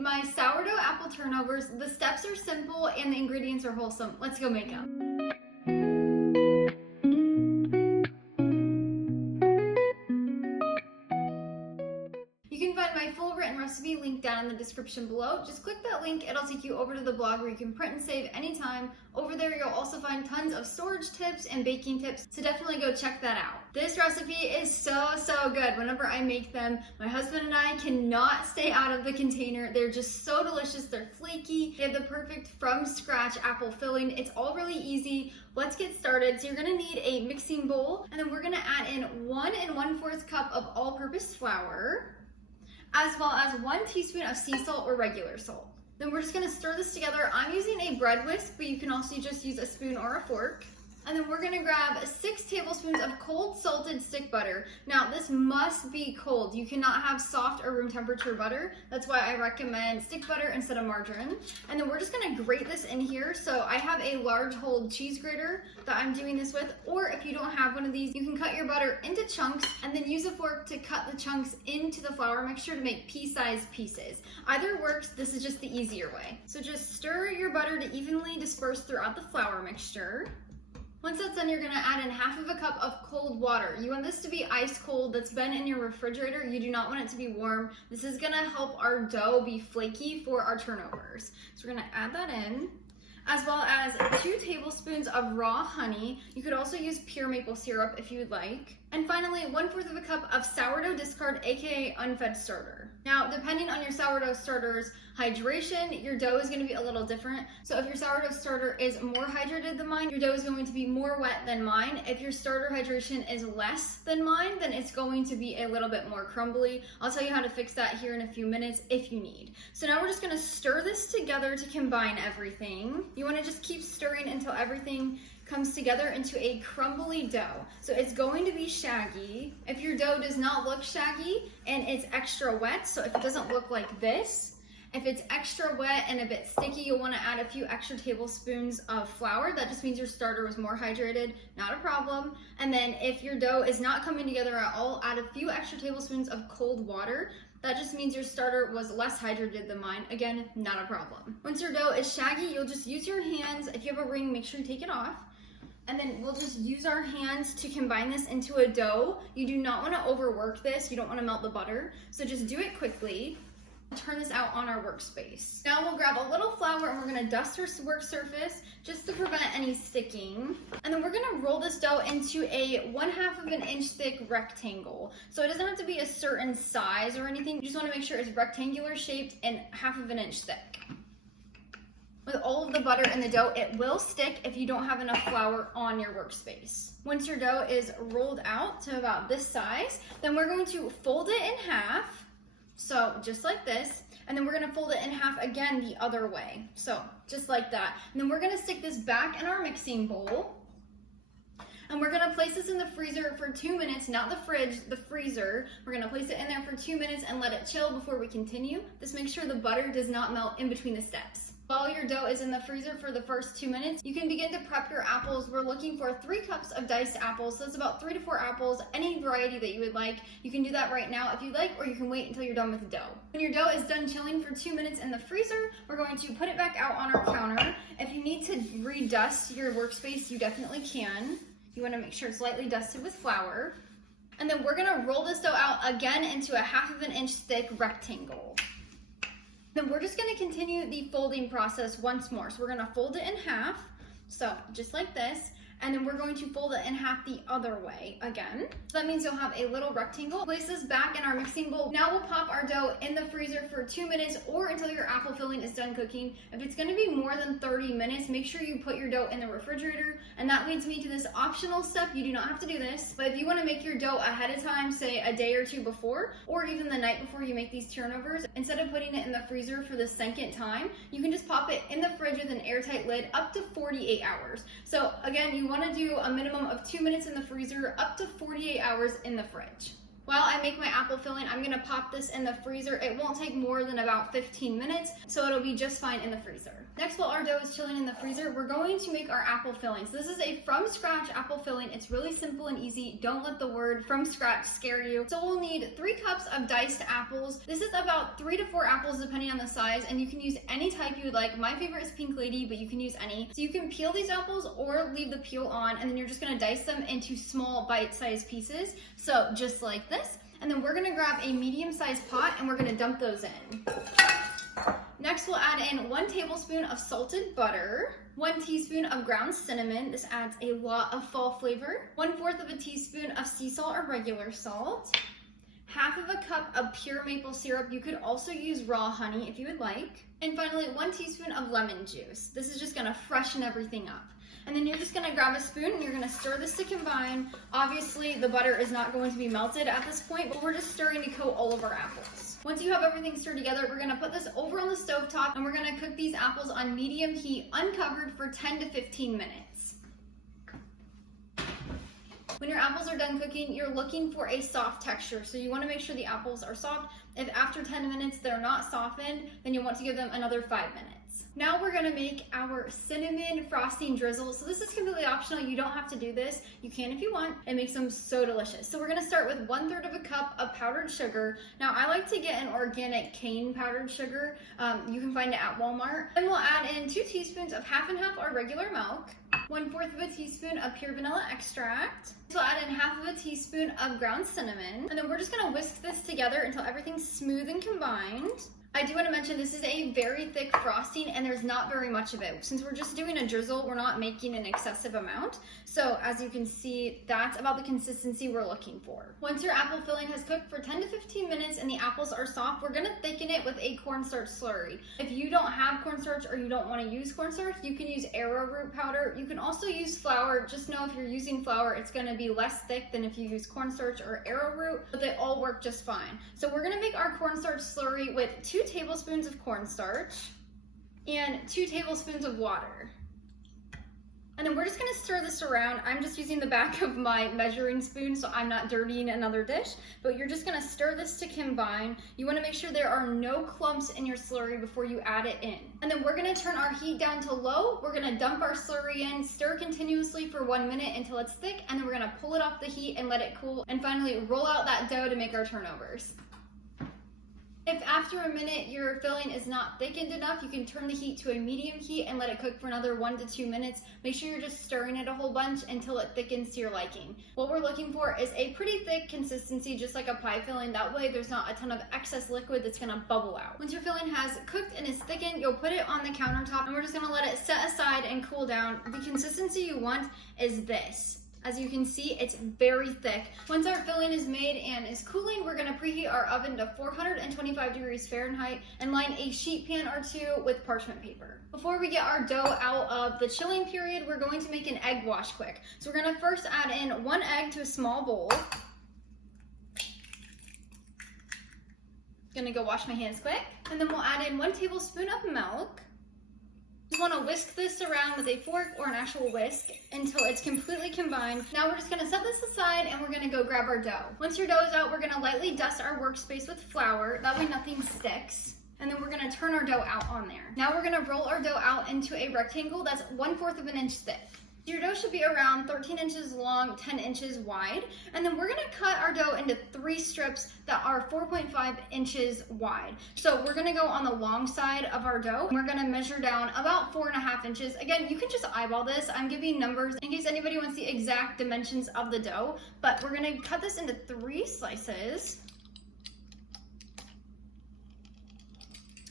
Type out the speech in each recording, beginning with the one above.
my sourdough apple turnovers. The steps are simple and the ingredients are wholesome. Let's go make them. My full written recipe linked down in the description below. Just click that link, it'll take you over to the blog where you can print and save anytime. Over there you'll also find tons of storage tips and baking tips, so definitely go check that out. This recipe is so good. Whenever I make them, my husband and I cannot stay out of the container. They're just so delicious, they're flaky, they have the perfect from scratch apple filling. It's all really easy. Let's get started. So you're gonna need a mixing bowl, and then we're gonna add in 1 1/4 cup of all-purpose flour, as well as 1 teaspoon of sea salt or regular salt. Then we're just gonna stir this together. I'm using a bread whisk, but you can also just use a spoon or a fork. And then we're gonna grab 6 tablespoons of cold salted stick butter. Now this must be cold. You cannot have soft or room temperature butter. That's why I recommend stick butter instead of margarine. And then we're just gonna grate this in here. So I have a large hold cheese grater that I'm doing this with, or if you don't have one of these, you can cut your butter into chunks and then use a fork to cut the chunks into the flour mixture to make pea-sized pieces. Either works, this is just the easier way. So just stir your butter to evenly disperse throughout the flour mixture. Once that's done, you're gonna add in 1/2 cup of cold water. You want this to be ice cold, that's been in your refrigerator. You do not want it to be warm. This is gonna help our dough be flaky for our turnovers. So we're gonna add that in, as well as 2 tablespoons of raw honey. You could also use pure maple syrup if you would like. And finally, 1/4 cup of sourdough discard, aka unfed starter. Now, depending on your sourdough starter's hydration, your dough is gonna be a little different. So if your sourdough starter is more hydrated than mine, your dough is going to be more wet than mine. If your starter hydration is less than mine, then it's going to be a little bit more crumbly. I'll tell you how to fix that here in a few minutes if you need. So now we're just gonna stir this together to combine everything. You wanna just keep stirring until everything comes together into a crumbly dough. So it's going to be shaggy. If your dough does not look shaggy and it's extra wet, so if it doesn't look like this, if it's extra wet and a bit sticky, you'll want to add a few extra tablespoons of flour. That just means your starter was more hydrated, not a problem. And then if your dough is not coming together at all, add a few extra tablespoons of cold water. That just means your starter was less hydrated than mine. Again, not a problem. Once your dough is shaggy, you'll just use your hands. If you have a ring, make sure you take it off. And then we'll just use our hands to combine this into a dough. You do not want to overwork this. You don't want to melt the butter. So just do it quickly. Turn this out on our workspace. Now we'll grab a little flour and we're gonna dust our work surface just to prevent any sticking. And then we're gonna roll this dough into a 1/2 inch thick rectangle. So it doesn't have to be a certain size or anything. You just wanna make sure it's rectangular shaped and 1/2 inch thick. With all of the butter in the dough, it will stick if you don't have enough flour on your workspace. Once your dough is rolled out to about this size, then we're going to fold it in half. So just like this, and then we're gonna fold it in half again the other way. So just like that. And then we're gonna stick this back in our mixing bowl. And we're gonna place this in the freezer for 2 minutes, not the fridge, the freezer. We're gonna place it in there for 2 minutes and let it chill before we continue. This makes sure the butter does not melt in between the steps. While your dough is in the freezer for the first 2 minutes, you can begin to prep your apples. We're looking for 3 cups of diced apples. So that's about 3 to 4 apples, any variety that you would like. You can do that right now if you'd like, or you can wait until you're done with the dough. When your dough is done chilling for 2 minutes in the freezer, we're going to put it back out on our counter. If you need to redust your workspace, you definitely can. You wanna make sure it's lightly dusted with flour. And then we're gonna roll this dough out again into a 1/2 inch thick rectangle. Then we're just gonna continue the folding process once more. So we're gonna fold it in half, so just like this, and then we're going to fold it in half the other way again. So that means you'll have a little rectangle. Place this back in our mixing bowl. Now we'll pop our dough in the freezer for 2 minutes or until your apple filling is done cooking. If it's gonna be more than 30 minutes, make sure you put your dough in the refrigerator. And that leads me to this optional step. You do not have to do this, but if you wanna make your dough ahead of time, say a day or 2 before, or even the night before you make these turnovers, instead of putting it in the freezer for the second time, you can just pop it in the fridge with an airtight lid up to 48 hours. So again, you wanna do a minimum of 2 minutes in the freezer, up to 48 hours in the fridge. While I make my apple filling, I'm gonna pop this in the freezer. It won't take more than about 15 minutes, so it'll be just fine in the freezer. Next, while our dough is chilling in the freezer, we're going to make our apple fillings. This is a from scratch apple filling. It's really simple and easy. Don't let the word from scratch scare you. So we'll need 3 cups of diced apples. This is about 3 to 4 apples depending on the size, and you can use any type you would like. My favorite is Pink Lady, but you can use any. So you can peel these apples or leave the peel on, and then you're just gonna dice them into small bite-sized pieces. So just like this. And then we're gonna grab a medium-sized pot and we're gonna dump those in. Next, we'll add in 1 tablespoon of salted butter, 1 teaspoon of ground cinnamon. This adds a lot of fall flavor. 1/4 of a teaspoon of sea salt or regular salt. 1/2 of a cup of pure maple syrup. You could also use raw honey if you would like. And finally, 1 teaspoon of lemon juice. This is just gonna freshen everything up. And then you're just gonna grab a spoon and you're gonna stir this to combine. Obviously, the butter is not going to be melted at this point, but we're just stirring to coat all of our apples. Once you have everything stirred together, we're gonna put this over on the stovetop and we're gonna cook these apples on medium heat, uncovered, for 10 to 15 minutes. When your apples are done cooking, you're looking for a soft texture. So you wanna make sure the apples are soft. If after 10 minutes they're not softened, then you'll want to give them another 5 minutes. Now we're gonna make our cinnamon frosting drizzle. So this is completely optional. You don't have to do this. You can if you want. It makes them so delicious. So we're gonna start with 1/3 of a cup of powdered sugar. Now I like to get an organic cane powdered sugar. You can find it at Walmart. Then we'll add in 2 teaspoons of 1/2 and 1/2 our regular milk. 1/4 of a teaspoon of pure vanilla extract. So add in 1/2 of a teaspoon of ground cinnamon. And then we're just gonna whisk this together until everything's smooth and combined. I do want to mention this is a very thick frosting and there's not very much of it. Since we're just doing a drizzle, we're not making an excessive amount. So as you can see, that's about the consistency we're looking for. Once your apple filling has cooked for 10 to 15 minutes and the apples are soft, we're gonna thicken it with a cornstarch slurry. If you don't have cornstarch or you don't want to use cornstarch, you can use arrowroot powder. You can also use flour. Just know if you're using flour, it's gonna be less thick than if you use cornstarch or arrowroot, but they all work just fine. So we're gonna make our cornstarch slurry with 2 tablespoons of cornstarch and 2 tablespoons of water. And then we're just gonna stir this around. I'm just using the back of my measuring spoon so I'm not dirtying another dish, but you're just gonna stir this to combine. You wanna make sure there are no clumps in your slurry before you add it in. And then we're gonna turn our heat down to low. We're gonna dump our slurry in, stir continuously for 1 minute until it's thick, and then we're gonna pull it off the heat and let it cool. And finally, roll out that dough to make our turnovers. If after a minute your filling is not thickened enough, you can turn the heat to a medium heat and let it cook for another 1 to 2 minutes. Make sure you're just stirring it a whole bunch until it thickens to your liking. What we're looking for is a pretty thick consistency, just like a pie filling. That way there's not a ton of excess liquid that's gonna bubble out. Once your filling has cooked and is thickened, you'll put it on the countertop and we're just gonna let it set aside and cool down. The consistency you want is this. As you can see, it's very thick. Once our filling is made and is cooling, we're gonna preheat our oven to 425 degrees Fahrenheit and line a sheet pan or 2 with parchment paper. Before we get our dough out of the chilling period, we're going to make an egg wash quick. So we're gonna first add in 1 egg to a small bowl. Gonna go wash my hands quick. And then we'll add in 1 tablespoon of milk. You want to whisk this around with a fork or an actual whisk until it's completely combined. Now we're just going to set this aside and we're going to go grab our dough. Once your dough is out, we're going to lightly dust our workspace with flour. That way nothing sticks. And then we're going to turn our dough out on there. Now we're going to roll our dough out into a rectangle that's 1/4 of an inch thick. Your dough should be around 13 inches long, 10 inches wide. And then we're gonna cut our dough into 3 strips that are 4.5 inches wide. So we're gonna go on the long side of our dough. We're gonna measure down about 4.5 inches. Again, you can just eyeball this. I'm giving numbers in case anybody wants the exact dimensions of the dough, but we're gonna cut this into 3 slices.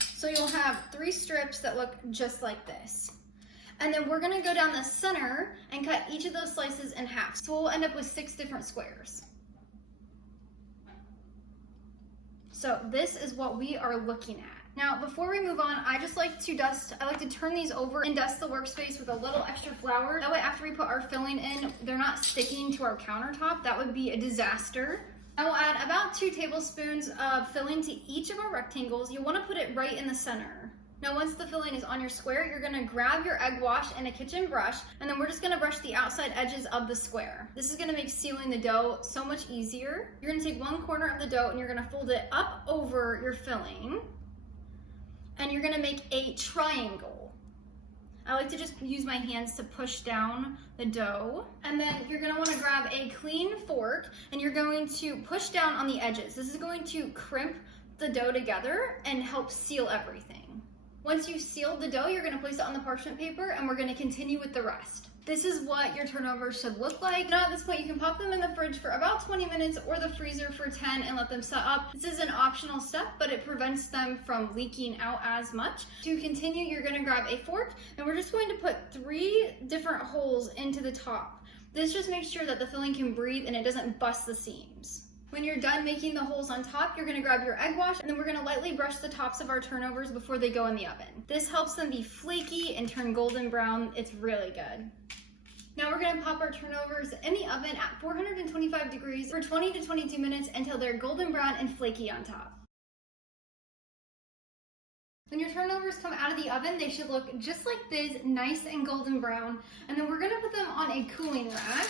So you'll have 3 strips that look just like this. And then we're gonna go down the center and cut each of those slices in half. So we'll end up with 6 different squares. So this is what we are looking at. Now, before we move on, I like to turn these over and dust the workspace with a little extra flour. That way after we put our filling in, they're not sticking to our countertop. That would be a disaster. I will add about 2 tablespoons of filling to each of our rectangles. You wanna put it right in the center. Now once the filling is on your square, you're gonna grab your egg wash and a kitchen brush, and then we're just gonna brush the outside edges of the square. This is gonna make sealing the dough so much easier. You're gonna take one corner of the dough and you're gonna fold it up over your filling, and you're gonna make a triangle. I like to just use my hands to push down the dough. And then you're gonna wanna grab a clean fork and you're going to push down on the edges. This is going to crimp the dough together and help seal everything. Once you've sealed the dough, you're gonna place it on the parchment paper and we're gonna continue with the rest. This is what your turnovers should look like. Now at this point, you can pop them in the fridge for about 20 minutes or the freezer for 10 and let them set up. This is an optional step, but it prevents them from leaking out as much. To continue, you're gonna grab a fork and we're just going to put 3 different holes into the top. This just makes sure that the filling can breathe and it doesn't bust the seams. When you're done making the holes on top, you're gonna grab your egg wash and then we're gonna lightly brush the tops of our turnovers before they go in the oven. This helps them be flaky and turn golden brown. It's really good. Now we're gonna pop our turnovers in the oven at 425 degrees for 20 to 22 minutes until they're golden brown and flaky on top. When your turnovers come out of the oven, they should look just like this, nice and golden brown. And then we're gonna put them on a cooling rack.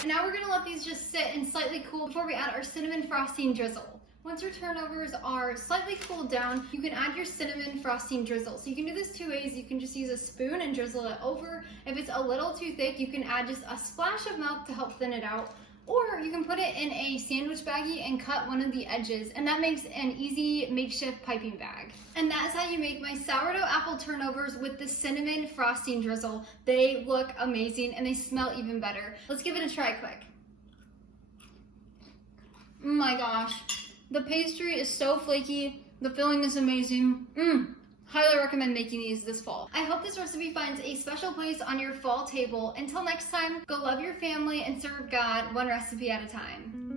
And now we're gonna let these just sit and slightly cool before we add our cinnamon frosting drizzle. Once your turnovers are slightly cooled down, you can add your cinnamon frosting drizzle. So you can do this 2 ways. You can just use a spoon and drizzle it over. If it's a little too thick, you can add just a splash of milk to help thin it out. Or you can put it in a sandwich baggie and cut one of the edges, and that makes an easy makeshift piping bag. And that's how you make my sourdough apple turnovers with the cinnamon frosting drizzle. They look amazing and they smell even better. Let's give it a try quick. Oh my gosh, the pastry is so flaky, the filling is amazing. Highly recommend making these this fall. I hope this recipe finds a special place on your fall table. Until next time, go love your family and serve God one recipe at a time.